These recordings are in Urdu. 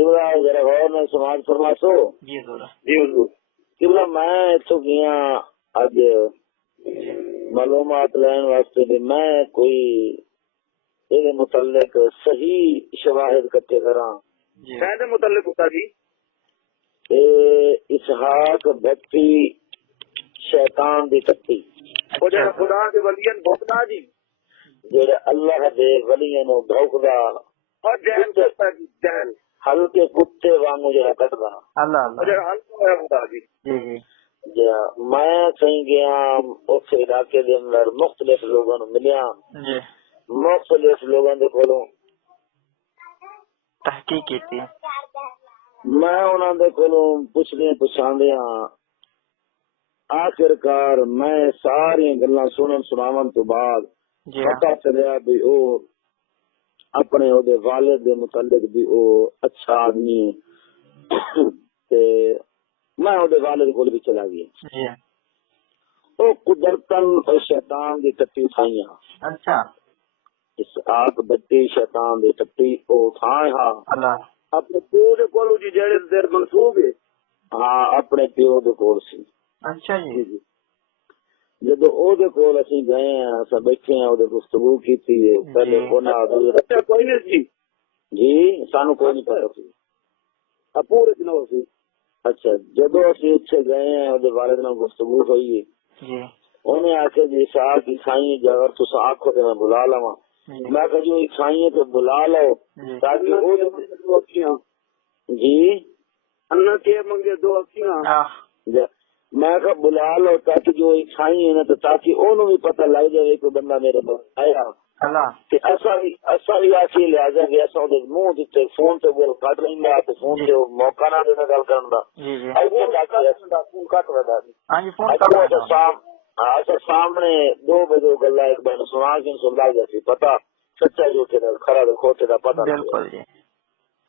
قبلہ ذرا غور نے سماج فرماسو جی حضور جی حضور قبلہ میں اتو گیا اج معلومات لین واسطے بھی میں کوئی یہ متعلق صحیح شواہد کٹھے کراں جی متعلق ہوتا جی اسحاق بھٹی شیطان دی ٹٹی اچھا خدا دے ولیاں بھوکدا جی جڑے اللہ دے ولیاں نو بھوکدا اور جہل ہلکے کتے وانگو جڑا کٹدا اللہ اللہ جڑا ہلکا ہویا ہوندا جی جی جی میں کہیں گیا اس علاقے دے اندر مختلف لوگوں نو ملیا جی مختلف لوگوں دے کولوں تحقیق کی میں انہوں دے کولوں پچھاندیاں آخرکار میں ساری گلاں سنن سناون تو بعد جی پتہ چلیا بھی او اپنے او دے والد دے متعلق بھی او اچھا آدمی ہے تے میں او دے والد کول بھی چلا گیا جی او قدرتن او شیطان دی ٹٹی تھائیاں اچھا اس آگ بٹی شیطان دی ٹٹی او تھائیں ہاں اللہ اپنے پیو دے کولو جی جڑے دیر منسوب ہے ہاں اپنے پیو دے کول سی اچھا جی جدو او دے کول اسی گئے ہیں اسا بیٹھے ہیں او دے گفتگو کیتی ہے پہلے کونا کوئی نہیں سی جی سانو کوئی نہیں پتا سی پورے دن ہو سی اچھا جدو اسی اتھے گئے ہیں او دے والد نال گفتگو ہوئی ہے جی انہیں آخیا جی صاحب کی سائیں جی اگر تسا آکھو تے میں بلا لواں میں کہا جو ایک سائیں تو بلا لو تاکہ او دو اکھیاں جی اللہ کے منگے دو اکھیاں میں کہا بلا لو تاکہ جو ایک سائیں ہے نا تو تاکہ انہوں بھی پتہ لگ جائے کہ بندہ میرے پاس آیا کہ ایسا بھی آسی لہٰذا کہ ایسا دے منہ دیتے فون تے بول کٹ رہی گا تو فون تے موقع نہ دینا گل کرن دا فون کٹ رہا اچھا سامنے دو بجے گلا ایک بار سنا کے سن لگ جاتی پتا سچا جھوٹے دا کھڑا دے کھوٹے دا پتہ بالکل جی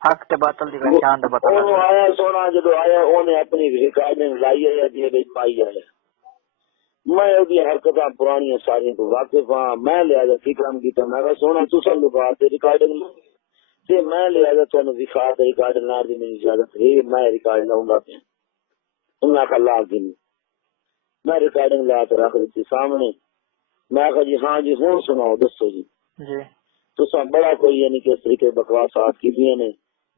حق تے باطل دی پہچان دا پتہ او آیا سونا جدو آیا اونے اپنی ریکارڈنگ لائی ہے جی بھئی پائی ہے میں اودی حرکتاں پرانیاں ساری تو واقف ہاں میں لہذا فکرم کیتا میں کہا سونا تساں لگا تے ریکارڈنگ تے میں لہذا تانوں دکھا تے ریکارڈنگ لا دی میری اجازت ہے میں ریکارڈ لاؤں گا تے انہاں کا لا دی میں ریکارڈنگ لا کے رکھ دی سامنے میں کہا جی ہاں جی ہوں سناؤ دسو جی تساں بڑا کوئی یعنی کہ اس طریقے بکواسات کی دیے نے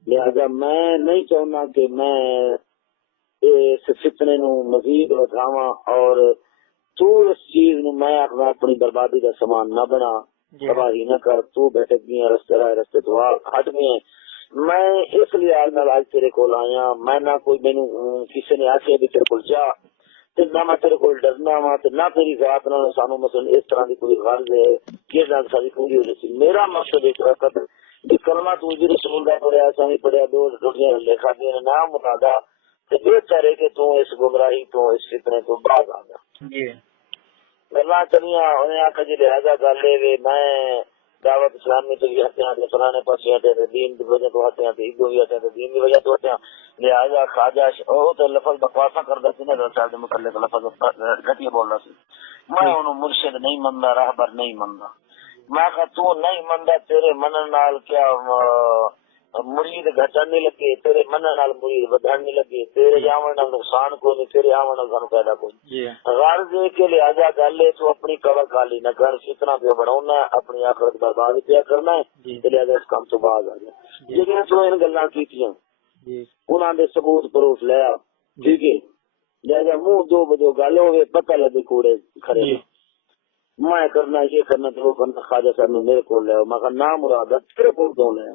لہذا میں نہیں چاہنا کہ میں اس فتنے نو مزید بڑھاواں اور تو اس چیز نو میں اپنی بربادی کا سامان نہ بنا تباہی نہ کر تو بیٹھ گئی رستے رائے رستے تو ہٹ گئے میں اس لیے آج تیرے کول آیا میں نہ کوئی مینوں کسی نے آخیا بھی تیرے کول جا تے نہ میں تیرے کول ڈرنا وا تے نہ تیری ذات نال سانو مثلا اس طرح دی کوئی غرض ہے کہ ذات ساری پوری ہو جاتی میرا مقصد ایک وقت کہ کلمہ تو بھی رسول دا پڑھیا سانی پڑھیا دو روٹیاں لکھا دیا نام مرادا تے بہتر ہے کہ تو اس گمراہی تو اس فتنے تو باز آ جا جی گلاں چلیاں انہیں آخیا جی لہذا گل ہے میں دعوت اسلامی تو بھی ہتیاں تے فلانے پاسے ہٹے تے دین دی وجہ تو ہتیاں تے ایگو بھی ہٹے تے دین دی وجہ تو ہتیاں لہذا خواجہ او تے لفظ بکواسا کردا سی نا صاحب دے متعلق لفظ گھٹیا بول رہا سی میں انہوں مرشد نہیں مندا راہبر نہیں مندا میں کہا تو نہیں مندا تیرے منن نال کیا مرید گھٹن نہیں لگے تیرے منن نال مرید ودھن نہیں لگے تیرے جاون نال نقصان کوئی نہیں تیرے آون نال گھن پیدا کوئی غرض ہے کہ لہذا گل ہے تو اپنی قبر خالی نہ کر فتنہ پہ بڑھاؤنا اپنی آخرت برباد پیا کرنا ہے لہذا اس کام تو باز آ جائے جہاں تو ان گلاں کیتیاں انہاں دے ثبوت پروف لیا ٹھیک ہے لہذا منہ دو بدو گل ہوئے پتہ لگے کوڑے کھڑے میں کرنا یہ کرنا تو وہ کرنا خواجہ صاحب نے میرے کو لیا میں کہا نام مراد تیرے کو دو لیا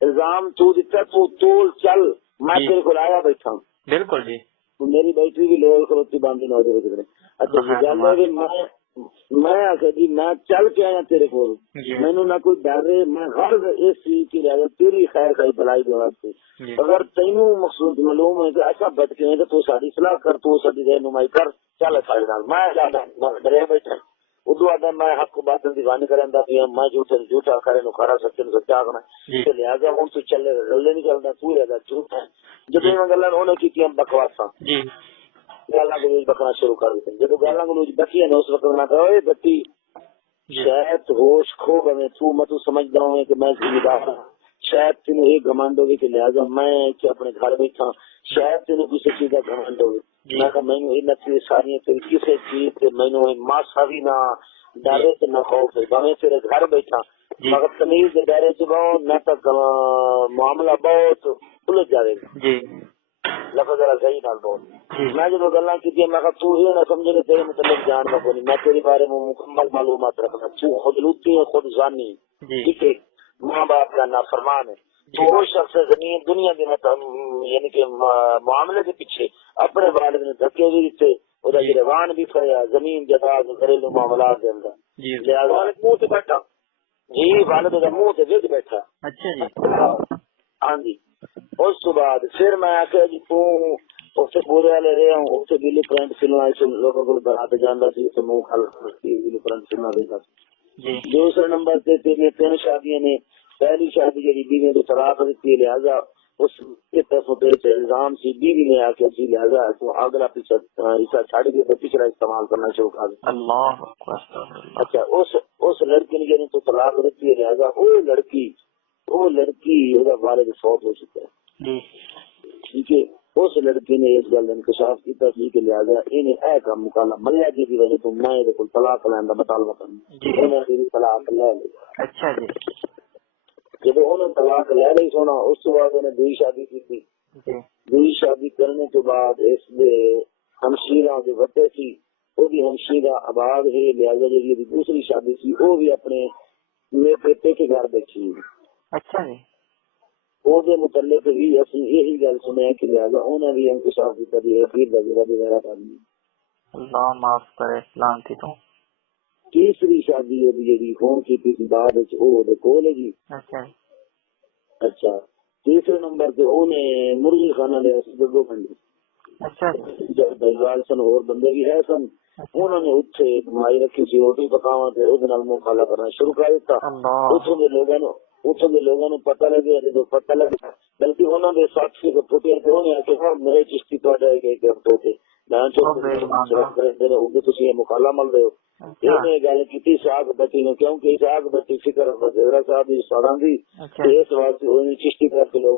الزام تو دیتا تو تول چل میں تیرے کو آیا بیٹھا ہوں بالکل جی میری بیٹری بھی لوگ کروتی باندھی نہ ہو جائے اچھا گل ہے میں آخیا جی میں چل کے آیا تیرے کو مینو نہ کوئی ڈر ہے میں غرض اس چیز کی رہ تیری خیر خیر بلائی دے واسطے اگر تینوں مقصود معلوم ہے کہ ایسا بچ کے تو ساری صلاح کر تو ساری رہنمائی کر چل سارے نال میں ڈرے بیٹھا ادو آدھا میں حق باطل دیوانی کرن دا پیا میں جھوٹے جھوٹا کرے نو کھڑا سچے نو سچا آخنا لہٰذا ہوں تو چلے گلے نہیں چلتا تو رہتا جھوٹ ہے جب یہ گلا انہیں کی بکواسا گالا گلوچ بکنا شروع کر دیتے جب گالا گلوچ بکی ہے اس وقت نہ کہو بتی شاید ہوش کھو گئے تو میں تو سمجھتا ہوں کہ میں ذمہ دار ہوں شاید تینوں یہ گھمنڈ ہوگی کہ لہٰذا میں کہ اپنے گھر بیٹھا شاید تینوں کسی چیز کا گھمنڈ ہوگی میں کہا میں نے یہ ساری کسی چیز سے میں نے ماسا بھی نہ ڈرے سے نہ خوف ہے میں تیرے گھر بیٹھا مگر تمیز کے ڈرے سے بہو نہ تک معاملہ بہت الجھ جائے گا جی لفظ ذرا صحیح نال بول میں جب گلا کی میں کہا تو یہ نہ سمجھے کہ تیرے متعلق جان کا کوئی میں تیرے بارے میں مکمل معلومات رکھنا تو خود لوٹی ہے خود جانی ٹھیک ہے ماں باپ کا نافرمان ہے تو وہ شخص زمین دنیا کے یعنی کہ معاملے کے پیچھے اپنے والد نے دھکے بھی دیتے وہ روان بھی پڑیا زمین جائیداد گھریلو معاملات کے اندر لہٰذا منہ سے بیٹھا جی والد کا منہ سے ود بیٹھا اچھا جی ہاں جی اس تو بعد پھر میں آخیا جی تو بورے والے رہے ہوں اسے بلی کرنٹ فلم لوگوں کو برات جانا سی منہ کھل بلی کرنٹ فلم دیکھا دوسرے نمبر سے تین شادیاں نے پہلی شادی جی بیوی نے طلاق دیتی لہٰذا اس کے طرف الزام سی بیوی نے آ کے سی لہٰذا تو اگلا پیچھا حصہ چھڑ کے تو پچھلا استعمال کرنا شروع کر دیا اچھا اس لڑکی نے جی تو طلاق دیتی ہے لہٰذا وہ لڑکی والد فوت ہو چکا ہے ٹھیک ہے اس لڑکی نے اس گل انکشاف کیا کہ لہٰذا انہیں اے کام مکالا ملیا کی وجہ تو میں یہ طلاق لینا کا مطالبہ کرنا طلاق لے لیا اچھا جی جب انہوں طلاق لے لی سونا اس کے بعد انہیں دوئی شادی کی تھی دوئی شادی کرنے کے بعد اس دے ہمشیرہ جو بچے تھی وہ بھی ہمشیرہ آباد ہے لہٰذا جی دوسری شادی تھی وہ بھی اپنے میرے بیٹے کے گھر بیٹھی اچھا جی وہ متعلق بھی اسی یہی گل سنیا کہ لہٰذا انہیں بھی انکشاف وغیرہ کرنی اللہ معاف کرے اسلام کی تو تیسری شادی جی فون کی تھی بعد کول ہے جی اچھا تیسرے نمبر پہ انہیں مرغی خانہ لیا دو گھنٹے بلوال سن اور بندے بھی ہے سن انہوں نے اتنے مائی رکھی سی روٹی پکاوا منہ کھالا کرنا شروع کر دیتا اتوں کے لوگوں نے پتہ لگیا جب پتہ لگا بلکہ انہوں نے ساتھی کو پھٹے میرے چشتی مکالا مل رہے ہو یہ گل کی ساگ بٹی نے کیونکہ ساگ بٹی فکر صاحب اس واسطے چشتی کر کے لوگ